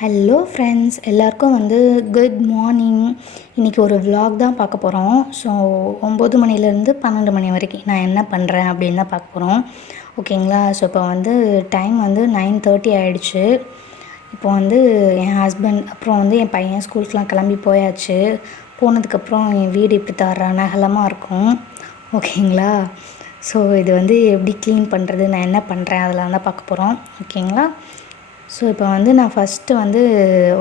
Hello friends, எல்லாருக்கும் good morning. இன்றைக்கி ஒரு vlog தான் பார்க்க போகிறோம். ஸோ 9 மணிலேருந்து 12 மணி வரைக்கும் நான் என்ன பண்ணுறேன் அப்படின்னு தான் பார்க்க போகிறோம். ஓகேங்களா? ஸோ இப்போ டைம் 9:30 ஆகிடுச்சு. இப்போ என் ஹஸ்பண்ட் அப்புறம் என் பையன் ஸ்கூலுக்குலாம் கிளம்பி போயாச்சு. போனதுக்கப்புறம் என் வீடு இப்படி ரணகலமாக இருக்கும். ஓகேங்களா? ஸோ இது எப்படி க்ளீன் பண்ணுறது, நான் என்ன பண்ணுறேன் அதெல்லாம் தான் பார்க்க போகிறோம். ஓகேங்களா? ஸோ இப்போ நான் ஃபஸ்ட்டு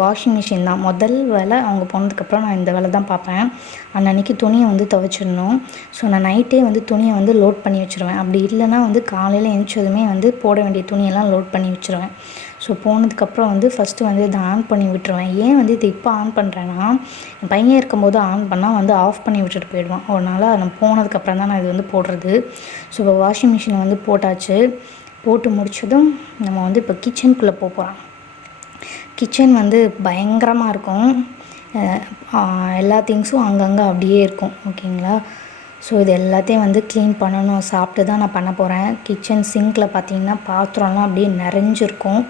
வாஷிங் மிஷின் தான் முதல் வேலை. அவங்க போனதுக்கப்புறம் நான் இந்த வேலை தான் பார்ப்பேன். அன்னன்னைக்கு துணியை துவைச்சிடணும். ஸோ நான் நைட்டே துணியை லோட் பண்ணி வச்சுருவேன். அப்படி இல்லைனா காலையில் எழுந்திரிச்சதுமே போட வேண்டிய துணியெல்லாம் லோட் பண்ணி வச்சுருவேன். ஸோ போனதுக்கப்புறம் ஃபஸ்ட்டு இதை ஆன் பண்ணி விட்டுருவேன். ஏன் இது இப்போ ஆன் பண்ணுறேன்னா, என் பையன் இருக்கும்போது ஆன் பண்ணால் ஆஃப் பண்ணி விட்டுட்டு போயிடுவான். அதனால் நான் போனதுக்கப்புறம் தான் நான் இது போடுறது. ஸோ இப்போ வாஷிங் மிஷினை போட்டாச்சு. போட்டு முடித்ததும் நம்ம இப்போ கிச்சனுக்குள்ளே போகிறோம். கிச்சன் பயங்கரமாக இருக்கும். எல்லா திங்ஸும் அங்கங்கே அப்படியே இருக்கும். ஓகேங்களா? ஸோ இது எல்லாத்தையும் க்ளீன் பண்ணணும். சாப்பிட்டு தான் நான் பண்ண போகிறேன். கிச்சன் சிங்கில் பார்த்திங்கன்னா பாத்திரம்லாம் அப்படியே நிறைஞ்சிருக்கும்.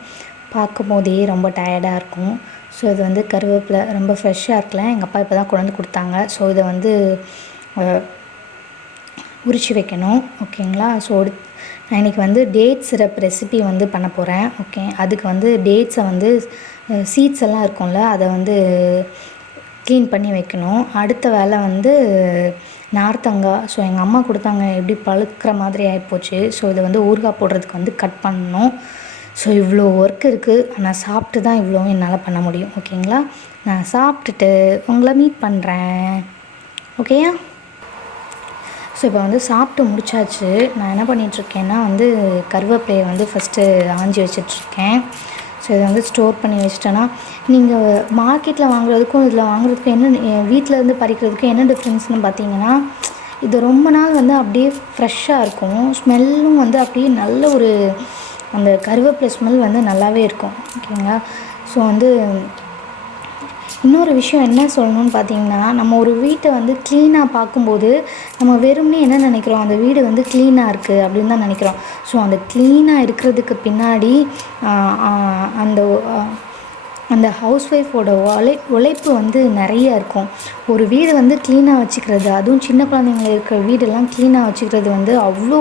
பார்க்கும் போதே ரொம்ப டயர்டாக இருக்கும். ஸோ இது கருவேப்பிலை ரொம்ப ஃப்ரெஷ்ஷாக இருக்கல. எங்கள் அப்பா இப்போ தான் கொண்டு கொடுத்தாங்க. ஸோ இதை உரித்து வைக்கணும். ஓகேங்களா? ஸோ நான் இன்றைக்கி டேட் சிரப் ரெசிபி பண்ண போகிறேன். ஓகே, அதுக்கு டேட்ஸை சீட்ஸ் எல்லாம் இருக்கும்ல, அதை க்ளீன் பண்ணி வைக்கணும். அடுத்த வேலை நார்த்தங்காய். ஸோ எங்கள் அம்மா கொடுத்தாங்க, எப்படி பழுக்கிற மாதிரி ஆகிப்போச்சு. ஸோ இதை ஊறுகாய் போடுறதுக்கு கட் பண்ணணும். ஸோ இவ்வளோ ஒர்க் இருக்குது. ஆனால் சாப்பிட்டு தான் இவ்வளோ என்னால் பண்ண முடியும். ஓகேங்களா? நான் சாப்பிட்டுட்டு உங்களை மீட் பண்ணுறேன். ஓகேயா? ஸோ இப்போ சாப்பிட்டு முடிச்சாச்சு. நான் என்ன பண்ணிகிட்ருக்கேன்னா கருவேப்பிலையை ஃபஸ்ட்டு ஆஞ்சி வச்சிட்ருக்கேன். ஸோ இதை ஸ்டோர் பண்ணி வச்சிட்டேன்னா, நீங்கள் மார்க்கெட்டில் வாங்குறதுக்கும் இதில் வாங்குறதுக்கும் என்ன, வீட்டில் பறிக்கிறதுக்கும் என்ன டிஃப்ரென்ஸ்னு பார்த்தீங்கன்னா, இது ரொம்ப நாள் அப்படியே ஃப்ரெஷ்ஷாக இருக்கும். ஸ்மெல்லும் அப்படியே நல்ல ஒரு அந்த கருவேப்பிலை ஸ்மெல் நல்லாவே இருக்கும். ஓகேங்களா? ஸோ இன்னொரு விஷயம் என்ன சொல்லணும்னு பார்த்தீங்கன்னா, நம்ம ஒரு வீட்டை க்ளீனாக பார்க்கும்போது நம்ம வெறுமனே என்ன நினைக்கிறோம், அந்த வீடு க்ளீனாக இருக்குது அப்படின்னு தான் நினைக்கிறோம். ஸோ அந்த க்ளீனாக இருக்கிறதுக்கு பின்னாடி அந்த அந்த ஹவுஸ் ஒய்ஃபோட உழைப்பு நிறையா இருக்கும். ஒரு வீடு க்ளீனாக வச்சுக்கிறது, அதுவும் சின்ன குழந்தைங்கள இருக்கிற வீடெல்லாம் க்ளீனாக வச்சுக்கிறது அவ்வளோ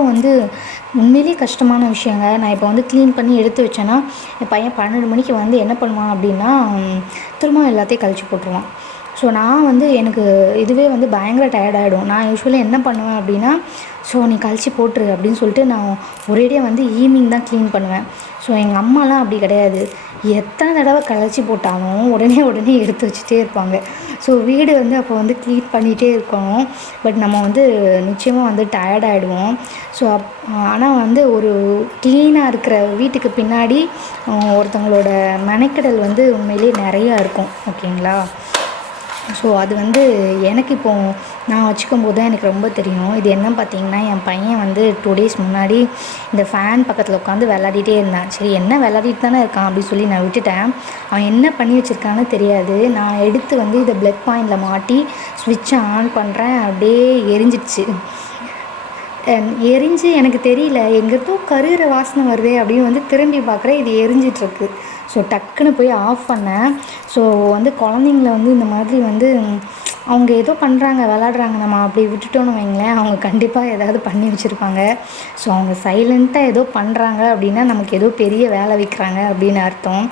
உண்மையிலே கஷ்டமான விஷயங்க. நான் இப்போ க்ளீன் பண்ணி எடுத்து வச்சேன்னா, என் பையன் 12 மணிக்கு என்ன பண்ணுவான் அப்படின்னா, திரும்ப எல்லாத்தையும் கழிச்சு போட்டுருவான். ஸோ நான் எனக்கு இதுவே பயங்கர டயர்டாகிடும். நான் யூஸ்வலாக என்ன பண்ணுவேன் அப்படின்னா, ஸோ நீ கழிச்சு போட்டுரு அப்படின்னு சொல்லிட்டு நான் ஒரேடியாக ஈவினிங் தான் க்ளீன் பண்ணுவேன். ஸோ எங்கள் அம்மாலாம் அப்படி கிடையாது. எத்தனை தடவை கழிச்சு போட்டாலும் உடனே எடுத்து வச்சுட்டே இருப்பாங்க. ஸோ வீடு அப்போ க்ளீன் பண்ணிகிட்டே இருக்கணும். பட் நம்ம நிச்சயமாக டயர்டாகிடுவோம். ஸோ ஆனால் ஒரு க்ளீனாக இருக்கிற வீட்டுக்கு பின்னாடி ஒருத்தவங்களோட மெனக்கெடல் உண்மையிலே நிறையா இருக்கும். ஓகேங்களா? ஸோ அது எனக்கு இப்போது நான் வச்சுக்கும்போது தான் எனக்கு ரொம்ப தெரியும். இது என்ன பார்த்தீங்கன்னா, என் பையன் 2 டேஸ் முன்னாடி இந்த ஃபேன் பக்கத்தில் உட்காந்து விளாடிட்டே இருந்தான். சரி, என்ன விளாடிட்டு தானே இருக்கான் அப்படின்னு சொல்லி நான் விட்டுட்டேன். அவன் என்ன பண்ணி வச்சுருக்கான்னு தெரியாது. நான் எடுத்து இதை ப்ளக் பாயிண்டில் மாட்டி ஸ்விட்சை ஆன் பண்ணுறேன். அப்படியே எரிஞ்சிடுச்சு. எரிஞ்சு எனக்கு தெரியல, எங்கேருந்தோ கருகிற வாசனை வருதே அப்படின்னு திரும்பி பார்க்குறேன், இது எரிஞ்சிட்ருக்கு. ஸோ டக்குன்னு போய் ஆஃப் பண்ணேன். ஸோ குழந்தைங்கள இந்த மாதிரி அவங்க ஏதோ பண்ணுறாங்க, விளாட்றாங்க, நம்ம அப்படி விட்டுட்டோன்னு வைங்களேன், அவங்க கண்டிப்பாக ஏதாவது பண்ணி வச்சுருப்பாங்க. ஸோ அவங்க சைலண்ட்டாக ஏதோ பண்ணுறாங்க அப்படின்னா நமக்கு ஏதோ பெரிய வேலை வைக்கிறாங்க அப்படின்னு அர்த்தம்.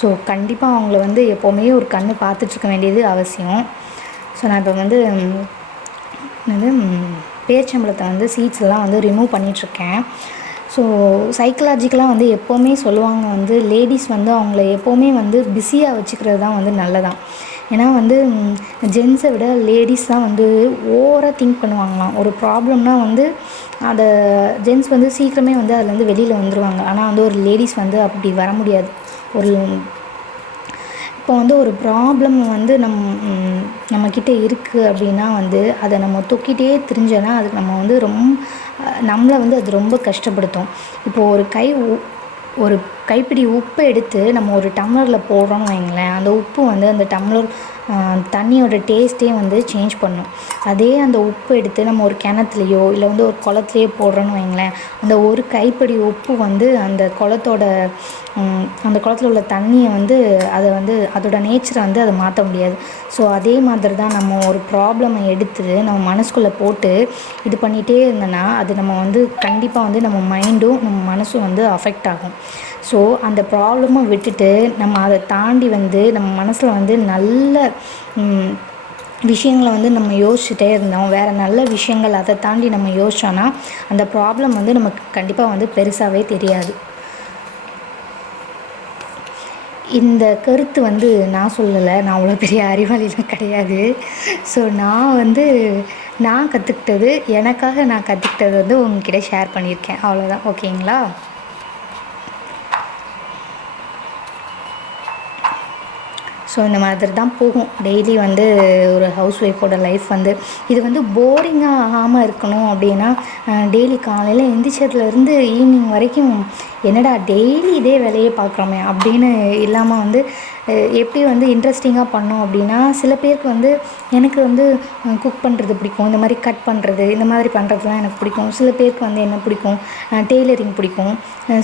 ஸோ கண்டிப்பாக அவங்கள எப்போவுமே ஒரு கண்ணு பார்த்துட்ருக்க வேண்டியது அவசியம். ஸோ நான் இப்போ என்னது பேரிச்சம்பழத்தை சீட்ஸ் எல்லாம் ரிமூவ் பண்ணிகிட்ருக்கேன். ஸோ சைக்கலாஜிக்கலாக எப்போவுமே சொல்லுவாங்க, லேடிஸ் அவங்கள எப்போவுமே பிஸியாக வச்சுக்கிறது தான் நல்லதான். ஏன்னா ஜென்ஸை விட லேடிஸ் தான் ஓவராக திங்க் பண்ணுவாங்களாம். ஒரு ப்ராப்ளம்னா அதை ஜென்ஸ் சீக்கிரமே அதுலேருந்து வெளியில் வந்துடுவாங்க. ஆனால் ஒரு லேடிஸ் அப்படி வர முடியாது. ஒரு இப்போ ஒரு ப்ராப்ளம் நம்மக்கிட்ட இருக்குது அப்படின்னா அதை நம்ம தூக்கிட்டே திரிஞ்சோன்னா அதுக்கு நம்ம நம்மளை அது ரொம்ப கஷ்டப்படுத்தும். இப்போது ஒரு கைப்பிடி உப்பு எடுத்து நம்ம ஒரு டம்ளரில் போடுறோம்னு வைங்களேன், அந்த உப்பு வந்து அந்த டம்ளர் தண்ணியோட டேஸ்ட்டே வந்து சேஞ்ச் பண்ணும். அதே அந்த உப்பு எடுத்து நம்ம ஒரு கிணத்துலையோ இல்லை வந்து ஒரு குளத்துலையோ போடுறோன்னு வைங்களேன், அந்த ஒரு கைப்பிடி உப்பு வந்து அந்த குளத்தோட அந்த குளத்துல உள்ள தண்ணியை வந்து அதை வந்து அதோட நேச்சரை வந்து அதை மாற்ற முடியாது. ஸோ அதே மாதிரி தான் நம்ம ஒரு ப்ராப்ளமை எடுத்து நம்ம மனசுக்குள்ளே போட்டு இது பண்ணிகிட்டே இருந்தோன்னா அது நம்ம வந்து கண்டிப்பாக வந்து நம்ம மைண்டும் நம்ம மனசும் வந்து அஃபெக்ட் ஆகும். ஸோ அந்த ப்ராப்ளமை விட்டுட்டு நம்ம அதை தாண்டி வந்து நம்ம மனசில் வந்து நல்ல விஷயங்களை வந்து நம்ம யோசிச்சுட்டே இருந்தோம், வேறு நல்ல விஷயங்கள் அதை தாண்டி நம்ம யோசித்தோன்னா அந்த ப்ராப்ளம் வந்து நமக்கு கண்டிப்பாக வந்து பெருசாகவே தெரியாது. இந்த கருத்து வந்து நான் சொல்லலை, நான் அவ்வளோ பெரிய அறிவாளிலாம் கிடையாது. ஸோ நான் கற்றுக்கிட்டது, எனக்காக நான் கற்றுக்கிட்டது வந்து உங்ககிட்ட ஷேர் பண்ணியிருக்கேன், அவ்வளோதான். ஓகேங்களா? ஸோ இந்த மாதிரி தான் போகும் டெய்லி வந்து ஒரு ஹவுஸ் ஒய்ஃபோட லைஃப் வந்து. இது வந்து போரிங்காக ஆகாமல் இருக்கணும் அப்படின்னா டெய்லி காலையில் எந்திரிச்சதுலேருந்து ஈவினிங் வரைக்கும் என்னடா டெய்லி இதே வேலையே பார்க்குறோமே அப்படின்னு இல்லாமல் வந்து எப்படி வந்து இன்ட்ரெஸ்டிங்காக பண்ணோம் அப்படின்னா, சில பேருக்கு வந்து எனக்கு வந்து குக் பண்ணுறது பிடிக்கும், இந்த மாதிரி கட் பண்ணுறது இந்த மாதிரி பண்ணுறதுலாம் எனக்கு பிடிக்கும். சில பேருக்கு வந்து என்ன பிடிக்கும், டெய்லரிங் பிடிக்கும்.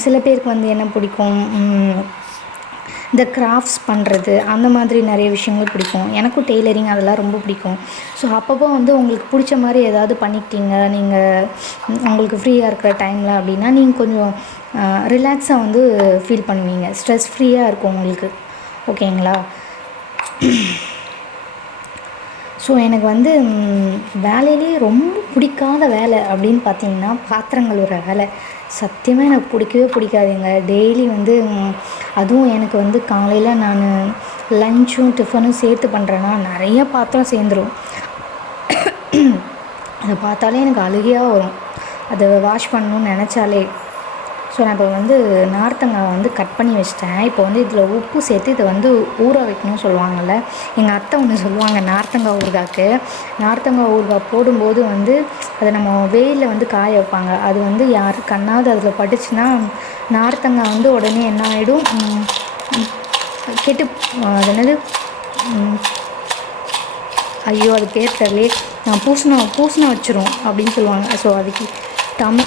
சில பேருக்கு வந்து என்ன பிடிக்கும், இந்த கிராஃப்ட்ஸ் பண்ணுறது அந்த மாதிரி நிறைய விஷயங்கள் பிடிக்கும். எனக்கும் டெய்லரிங் அதெல்லாம் ரொம்ப பிடிக்கும். ஸோ அப்பப்போ வந்து உங்களுக்கு பிடிச்ச மாதிரி ஏதாவது பண்ணிக்கிட்டீங்க நீங்கள் உங்களுக்கு ஃப்ரீயாக இருக்கிற டைமில் அப்படின்னா நீங்கள் கொஞ்சம் ரிலாக்ஸாக வந்து ஃபீல் பண்ணுவீங்க, ஸ்ட்ரெஸ் ஃப்ரீயாக இருக்கும் உங்களுக்கு. ஓகேங்களா? ஸோ எனக்கு வந்து வேலையிலே ரொம்ப பிடிக்காத வேலை அப்படின்னு பார்த்தீங்கன்னா பாத்திரம் கழுவுற வேலை. சத்தியமாக எனக்கு பிடிக்கவே பிடிக்காதுங்க. டெய்லி வந்து அதுவும் எனக்கு வந்து காலையில் நான் லஞ்சும் டிஃபனும் சேர்த்து பண்ணுறேன்னா நிறைய பாத்திரம் சேர்ந்துடும். அதை பார்த்தாலே எனக்கு அழுகையாக வரும், அதை வாஷ் பண்ணணும்னு நினச்சாலே. ஸோ நான் இப்போ வந்து நார்த்தங்காய் வந்து கட் பண்ணி வச்சிட்டேன். இப்போ வந்து இதில் உப்பு சேர்த்து இதை வந்து ஊற வைக்கணும்னு சொல்லுவாங்கள்ல, எங்கள் அத்தை ஒன்று சொல்லுவாங்க நார்த்தங்காய் ஊறுகாய்க்கு. நார்த்தங்காய் ஊறுகாய் போடும்போது வந்து அதை நம்ம வெயிலில் வந்து காய வைப்பாங்க. அது வந்து யார் கண்ணாவது அதில் பட்டுச்சுன்னா நார்த்தங்காய் வந்து உடனே என்ன ஆகிடும், கெட்டு அது என்னது ஐயோ அது பேர் தெரியலே, பூசணம் வச்சிரும் அப்படின்னு சொல்லுவாங்க. ஸோ அதுக்கு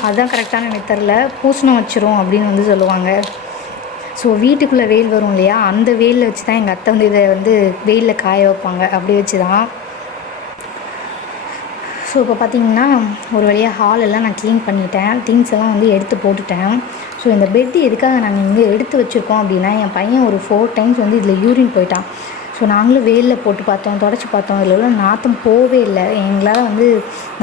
அதுதான் கரெக்டான எனக்கு தெரில, பூசணம் வச்சிரும் அப்படின்னு வந்து சொல்லுவாங்க. ஸோ வீட்டுக்குள்ளே வெயில் வரும் இல்லையா, அந்த வெயிலில் வச்சு தான் எங்கள் அத்தை வந்து இதை வந்து வெயிலில் காய வைப்பாங்க, அப்படி வச்சு தான். ஸோ இப்போ பார்த்திங்கன்னா ஒரு வழியாக ஹாலெல்லாம் நான் க்ளீன் பண்ணிட்டேன், திங்ஸ் எல்லாம் வந்து எடுத்து போட்டுட்டேன். ஸோ இந்த பெட்டு எதுக்காக நாங்கள் இங்கே எடுத்து வச்சுருக்கோம் அப்படின்னா, என் பையன் ஒரு 4 டைம்ஸ் வந்து இதில் யூரின் போயிட்டான். ஸோ நாங்களும் வெயிலில் போட்டு பார்த்தோம், தொடச்சி பார்த்தோம், இதில் உள்ள நாற்றம் போகவே இல்லை. எங்களால் வந்து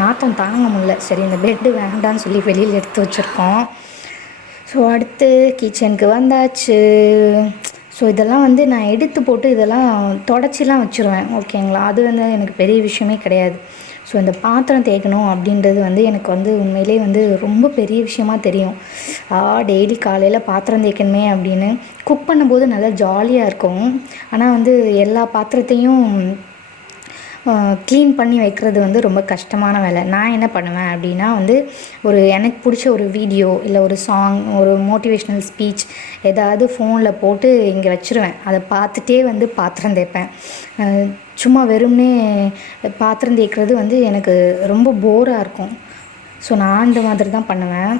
நாற்றம் தாங்க முடியல. சரி இந்த பெட்டு வேண்டான்னு சொல்லி வெளியில் எடுத்து வச்சுருக்கோம். ஸோ அடுத்து கிச்சனுக்கு வந்தாச்சு. ஸோ இதெல்லாம் வந்து நான் எடுத்து போட்டு இதெல்லாம் தொடச்சிலாம் வச்சுருவேன். ஓகேங்களா? அது வந்து எனக்கு பெரிய விஷயமே கிடையாது. ஸோ இந்த பாத்திரம் தேய்க்கணும் அப்படின்றது வந்து எனக்கு வந்து உண்மையிலே வந்து ரொம்ப பெரிய விஷயமா தெரியும். டெய்லி காலையில் பாத்திரம் தேய்க்கணுமே அப்படின்னு. குக் பண்ணும்போது நல்லா ஜாலியாக இருக்கும். ஆனால் வந்து எல்லா பாத்திரத்தையும் க்ளீன் பண்ணி வைக்கிறது வந்து ரொம்ப கஷ்டமான வேலை. நான் என்ன பண்ணுவேன் அப்படின்னா வந்து எனக்கு பிடிச்ச ஒரு வீடியோ இல்லை ஒரு சாங், ஒரு மோட்டிவேஷ்னல் ஸ்பீச் ஏதாவது ஃபோனில் போட்டு இங்கே வச்சுருவேன். அதை பார்த்துட்டே வந்து பாத்திரம் தேய்ப்பேன். சும்மா வெறும்னே பாத்திரம் தேய்க்கிறது வந்து எனக்கு ரொம்ப போராக இருக்கும். ஸோ நான் அந்த மாதிரி தான் பண்ணுவேன்.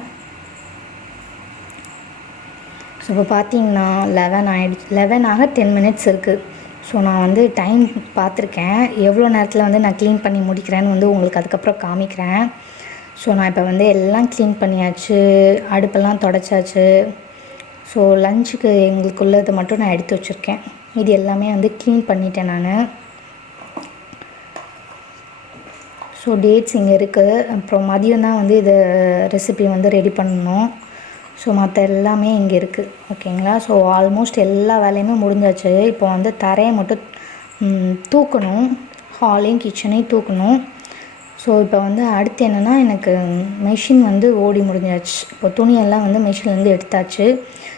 ஸோ இப்போ பார்த்தீங்கன்னா 11 ஆகிடுச்சு, 11 ஆக 10 மினிட்ஸ் இருக்குது. ஸோ நான் வந்து டைம் பார்த்துருக்கேன், எவ்வளோ நேரத்தில் வந்து நான் க்ளீன் பண்ணி முடிக்கிறேன்னு வந்து உங்களுக்கு அதுக்கப்புறம் காமிக்கிறேன். ஸோ நான் இப்போ வந்து எல்லாம் க்ளீன் பண்ணியாச்சு, அடுப்பெல்லாம் தொடச்சாச்சு. ஸோ லஞ்சுக்கு எங்களுக்குள்ளதை மட்டும் நான் எடுத்து வச்சுருக்கேன், இது எல்லாமே வந்து க்ளீன் பண்ணிட்டேன் நான். ஸோ டேட்ஸ் இங்கே இருக்குது. அப்புறம் மதியம் தான் வந்து இதை ரெசிபி வந்து ரெடி பண்ணணும். ஸோ மற்ற எல்லாமே இங்கே இருக்குது. ஓகேங்களா? ஸோ ஆல்மோஸ்ட் எல்லா வேலையுமே முடிஞ்சாச்சு. இப்போ வந்து தரையை மட்டும் தூக்கணும், ஹாலையும் கிச்சனையும் தூக்கணும். ஸோ இப்போ வந்து அடுத்து என்னென்னா, எனக்கு மெஷின் வந்து ஓடி முடிஞ்சாச்சு. இப்போ துணியெல்லாம் வந்து மெஷின்லேருந்து எடுத்தாச்சு.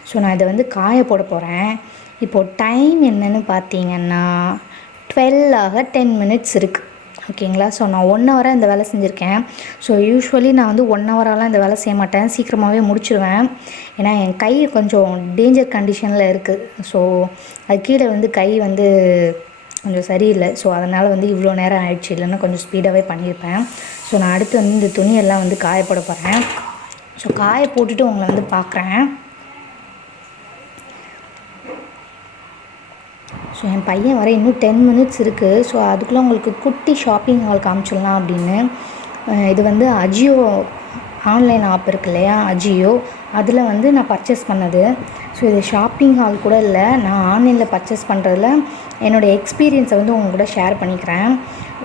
ஸோ நான் இதை வந்து காய போட போகிறேன். இப்போது டைம் என்னென்னு பார்த்தீங்கன்னா 12 ஆக 10 மினிட்ஸ் இருக்குது. ஓகேங்களா. ஸோ நான் 1 ஹவராக இந்த வேலை செஞ்சுருக்கேன். ஸோ யூஸ்வலி நான் வந்து 1 ஹவராலாம் இந்த வேலை செய்ய மாட்டேன், சீக்கிரமாகவே முடிச்சிடுவேன். ஏன்னா என் கை கொஞ்சம் டேஞ்சர் கண்டிஷனில் இருக்குது. ஸோ அது கீழே வந்து கை வந்து கொஞ்சம் சரியில்லை. ஸோ அதனால் வந்து இவ்வளோ நேரம் ஆயிடுச்சு, இல்லைன்னா கொஞ்சம் ஸ்பீடாகவே பண்ணியிருப்பேன். ஸோ நான் அடுத்து வந்து இந்த துணியெல்லாம் வந்து காய போட போகிறேன். ஸோ காய போட்டுட்டு உங்களை வந்து பார்க்குறேன். ஸோ என் பையன் வர இன்னும் 10 மினிட்ஸ் இருக்குது. ஸோ அதுக்குள்ளே உங்களுக்கு குட்டி ஷாப்பிங் ஹால் காமிச்சிடலாம் அப்படின்னு. இது வந்து அஜியோ ஆன்லைன் ஆப் இருக்கு இல்லையா, அஜியோ, அதில் வந்து நான் பர்ச்சேஸ் பண்ணது. ஸோ இது ஷாப்பிங் ஹால் கூட இல்லை, நான் ஆன்லைனில் பர்ச்சேஸ் பண்ணுறதுல என்னோடய எக்ஸ்பீரியன்ஸை வந்து உங்க கூட ஷேர் பண்ணிக்கிறேன்.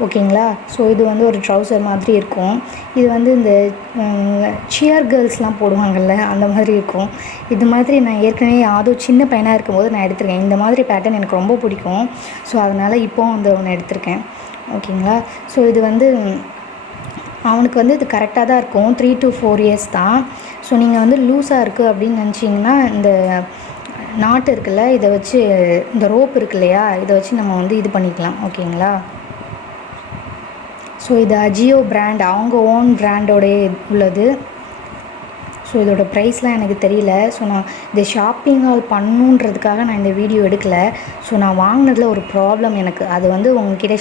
ஓகேங்களா. ஸோ இது வந்து ஒரு ட்ரௌசர் மாதிரி இருக்கும். இது வந்து இந்த சியர் கேர்ள்ஸ்லாம் போடுவாங்கள்ல, அந்த மாதிரி இருக்கும். இது மாதிரி நான் ஏற்கனவே அதுவும் சின்ன பையனாக இருக்கும்போது நான் எடுத்திருக்கேன். இந்த மாதிரி பேட்டர்ன் எனக்கு ரொம்ப பிடிக்கும். ஸோ அதனால் இப்போவும் வந்து ஒன்று எடுத்திருக்கேன். ஓகேங்களா. ஸோ இது வந்து அவனுக்கு வந்து இது கரெக்டாக தான் இருக்கும். 3 to 4 இயர்ஸ் தான். ஸோ நீங்கள் வந்து லூஸாக இருக்குது அப்படின்னு நினச்சிங்கன்னா இந்த நாட்டு இருக்குல்ல, இதை வச்சு, இந்த ரோப் இருக்கு இல்லையா, இதை வச்சு நம்ம வந்து இது பண்ணிக்கலாம். ஓகேங்களா. ஸோ இது அஜியோ பிராண்ட், அவங்க ஓன் பிராண்டோடைய உள்ளது. ஸோ இதோட ப்ரைஸ்லாம் எனக்கு தெரியல. ஸோ நான் இந்த ஷாப்பிங் ஹால் பண்ணுன்றதுக்காக நான் இந்த வீடியோ எடுக்கலை. ஸோ நான் வாங்கினதில் ஒரு ப்ராப்ளம் எனக்கு, அது வந்து உங்ககிட்ட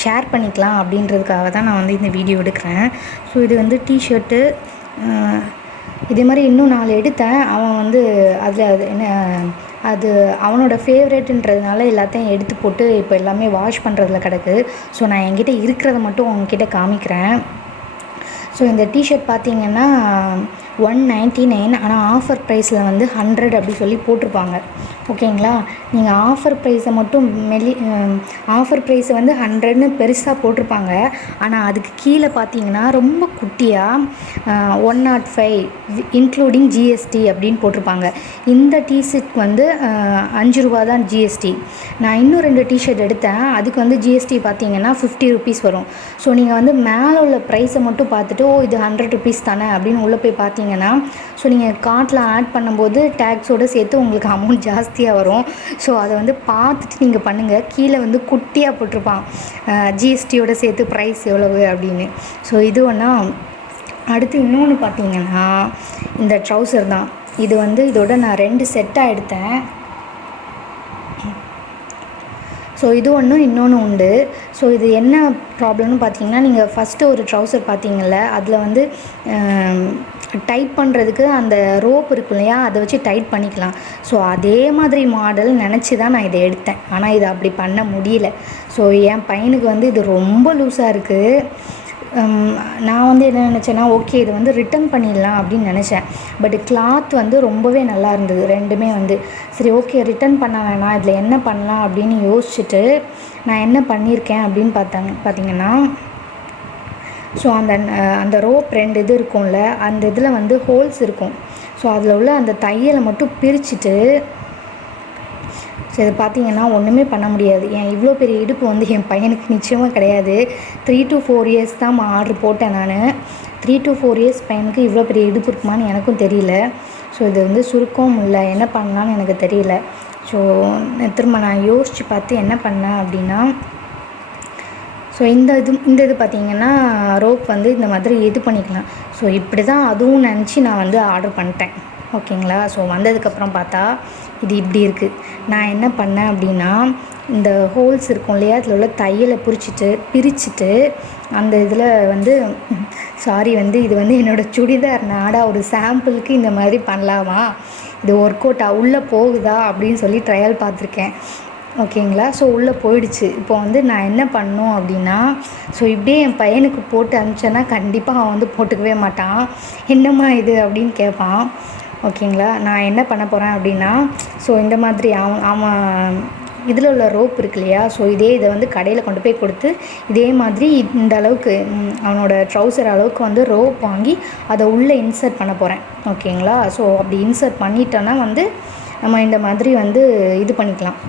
ஷேர் பண்ணிக்கலாம் அப்படின்றதுக்காக தான் நான் வந்து இந்த வீடியோ எடுக்கிறேன். ஸோ இது வந்து டிஷர்ட்டு, இதே மாதிரி இன்னும் 4 எடுத்தேன். அவன் வந்து அதில் அது என்ன, அது அவனோட ஃபேவரேட்டுன்றதுனால எல்லாத்தையும் எடுத்து போட்டு இப்போ எல்லாமே வாஷ் பண்ணுறதுல கிடக்கு. ஸோ நான் என்கிட்ட இருக்கிறத மட்டும் உங்ககிட்ட காமிக்கிறேன். ஸோ இந்த டிஷர்ட் பார்த்தீங்கன்னா 199, ஆனால் ஆஃபர் ப்ரைஸில் வந்து 100 அப்படி சொல்லி போட்டிருப்பாங்க. ஓகேங்களா. நீங்கள் ஆஃபர் ப்ரைஸை மட்டும் ஆஃபர் ப்ரைஸை வந்து 100ன்னு பெருசாக போட்டிருப்பாங்க. ஆனால் அதுக்கு கீழே பார்த்தீங்கன்னா ரொம்ப குட்டியாக 105 இன்க்ளூடிங் ஜிஎஸ்டி அப்படின்னு போட்டிருப்பாங்க. இந்த டிஷர்ட் வந்து 5 ரூபா தான் ஜிஎஸ்டி. நான் இன்னும் 2 டிஷர்ட் எடுத்தேன், அதுக்கு வந்து ஜிஎஸ்டி பார்த்தீங்கன்னா 50 ருபீஸ் வரும். ஸோ நீங்கள் வந்து மேலே உள்ள ப்ரைஸை மட்டும் பார்த்துட்டு, ஓ இது 100 ருபீஸ் தானே அப்படின்னு உள்ளே போய் பார்த்தீங்கன்னா, ஸோ நீங்கள் கார்ட்டில் ஆட் பண்ணும்போது டேக்ஸோடு சேர்த்து உங்களுக்கு அமௌண்ட் ஜாஸ்தியாக வரும். ஸோ அதை வந்து பார்த்துட்டு நீங்கள் பண்ணுங்கள். கீழே வந்து குட்டியாக போட்டிருப்பான் ஜிஎஸ்டியோடு சேர்த்து ப்ரைஸ் எவ்வளவு அப்படின்னு. ஸோ இது ஒன்றா. அடுத்து இன்னொன்று பார்த்தீங்கன்னா இந்த ட்ரௌசர் தான். இது வந்து இதோட நான் 2 செட்டாக எடுத்தேன். ஸோ இது ஒன்று, இன்னொன்று உண்டு. ஸோ இது என்ன ப்ராப்ளம்னு பார்த்தீங்கன்னா, நீங்கள் ஃபஸ்ட்டு ஒரு ட்ரௌசர் பார்த்தீங்கள்ல, அதில் வந்து டைட் பண்ணுறதுக்கு அந்த ரோப் இருக்கும் இல்லையா, அதை வச்சு டைட் பண்ணிக்கலாம். ஸோ அதே மாதிரி மாடல் நினச்சி தான் நான் இதை எடுத்தேன். ஆனால் இதை அப்படி பண்ண முடியல. ஸோ என் பையனுக்கு வந்து இது ரொம்ப லூஸாக இருக்குது. நான் வந்து என்ன நினச்சேன்னா, ஓகே இது வந்து ரிட்டன் பண்ணிடலாம் அப்படின்னு நினச்சேன். பட் கிளாத் வந்து ரொம்பவே நல்லா இருந்தது ரெண்டுமே வந்து. சரி ஓகே ரிட்டன் பண்ண வேணாம், இதில் என்ன பண்ணலாம் அப்படின்னு யோசிச்சுட்டு நான் என்ன பண்ணியிருக்கேன் அப்படின்னு பார்த்தீங்கன்னா, ஸோ அந்த ரோப் 2 இது இருக்கும்ல, அந்த இதில் வந்து ஹோல்ஸ் இருக்கும். ஸோ அதில் உள்ள அந்த தையலை மட்டும் பிரிச்சுட்டு, ஸோ இது பார்த்தீங்கன்னா ஒன்றுமே பண்ண முடியாது. இவ்வளோ பெரிய இடுப்பு வந்து என் பையனுக்கு நிச்சயமாக கிடையாது. 3 to 4 இயர்ஸ் தான் ஆர்டர் போட்டேன் நான். 3 to 4 இயர்ஸ் பையனுக்கு இவ்வளோ பெரிய இடுப்பு இருக்குமான்னு எனக்கும் தெரியல. ஸோ இது வந்து சுருக்கவும் இல்லை, என்ன பண்ணலான்னு எனக்கு தெரியல. ஸோ திரும்ப நான் யோசித்து பார்த்து என்ன பண்ணேன் அப்படின்னா, ஸோ இந்த இது பார்த்திங்கன்னா ரோப் வந்து இந்த மாதிரி இது பண்ணிக்கலாம். ஸோ இப்படி தான் அதுவும் நினச்சி நான் வந்து ஆர்டர் பண்ணிட்டேன். ஓகேங்களா. ஸோ வந்ததுக்கப்புறம் பார்த்தா இது இப்படி இருக்குது. நான் என்ன பண்ணேன் அப்படின்னா, இந்த ஹோல்ஸ் இருக்கும் இல்லையா, அதில் உள்ள தையலை பிரிச்சுட்டு அந்த இதில் வந்து வந்து இது வந்து என்னோடய சுடிதார் நாடா, ஒரு சாம்பிளுக்கு இந்த மாதிரி பண்ணலாமா, இது ஒர்க் அவுட்டா உள்ளே போகுதா அப்படின்னு சொல்லி ட்ரையல் பார்த்துருக்கேன். ஓகேங்களா. ஸோ உள்ளே போயிடுச்சு. இப்போ வந்து நான் என்ன பண்ணணும் அப்படின்னா, ஸோ இப்படியே என் பையனுக்கு போட்டு அனுப்பிச்சேன்னா கண்டிப்பாக அவன் வந்து போட்டுக்கவே மாட்டான். என்னம்மா இது அப்படின்னு கேட்பான். ஓகேங்களா. நான் என்ன பண்ண போகிறேன் அப்படின்னா, ஸோ இந்த மாதிரி அவன் இதில் உள்ள ரோப் இருக்கு இல்லையா, ஸோ இதை வந்து கடையில் கொண்டு போய் கொடுத்து இதே மாதிரி இந்த அளவுக்கு அவனோட ட்ரௌசர் அளவுக்கு வந்து ரோப் வாங்கி அதை உள்ளே இன்சர்ட் பண்ண போகிறேன். ஓகேங்களா. ஸோ அப்படி இன்சர்ட் பண்ணிட்டோன்னா வந்து நம்ம இந்த மாதிரி வந்து இது பண்ணிக்கலாம்,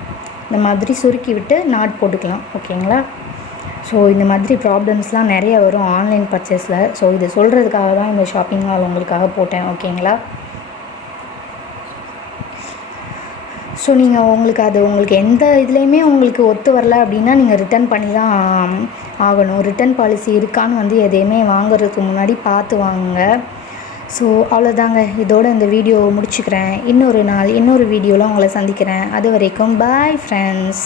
இந்த மாதிரி சுருக்கி விட்டு நாட் போட்டுக்கலாம். ஓகேங்களா. ஸோ இந்த மாதிரி ப்ராப்ளம்ஸ்லாம் நிறைய வரும் ஆன்லைன் பர்ச்சேஸில். ஸோ இது சொல்கிறதுக்காக தான் இந்த ஷாப்பிங் ஹால் உங்களுக்காக போட்டேன். ஓகேங்களா. ஸோ நீங்கள் உங்களுக்கு எந்த இதுலேயுமே உங்களுக்கு ஒத்து வரல அப்படின்னா நீங்கள் ரிட்டர்ன் பண்ணி தான் ஆகணும். ரிட்டர்ன் பாலிசி இருக்கான்னு வந்து எதையுமே வாங்குறதுக்கு முன்னாடி பார்த்து வாங்குங்க. ஸோ அவ்வளோதாங்க, இதோட இந்த வீடியோ முடிச்சுக்கிறேன். இன்னொரு நாள் இன்னொரு வீடியோவில் உங்களை சந்திக்கிறேன். அது வரைக்கும் பாய் ஃப்ரெண்ட்ஸ்.